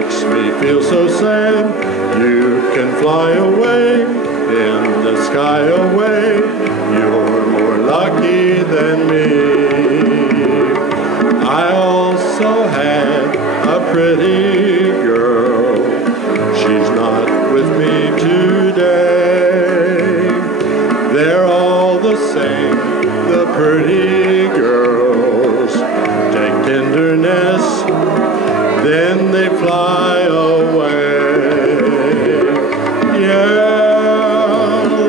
makes me feel so sad. You can fly away in the sky away. You're more lucky than me. I also had a pretty girl. She's not with me today. They're all the same, the pretty girls. Take tenderness, then they fly away. Yellow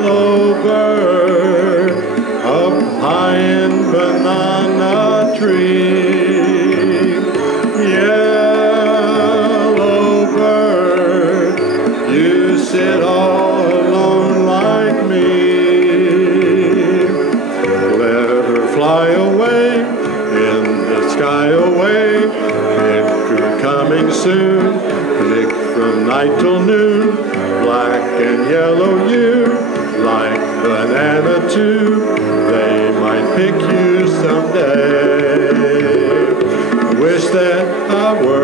bird up high in banana tree. Yellow bird, you sit all alone like me. Let her fly away in the sky away. If you're coming soon, pick from night till noon. Black and yellow you, like banana too. They might pick you someday. Wish that I were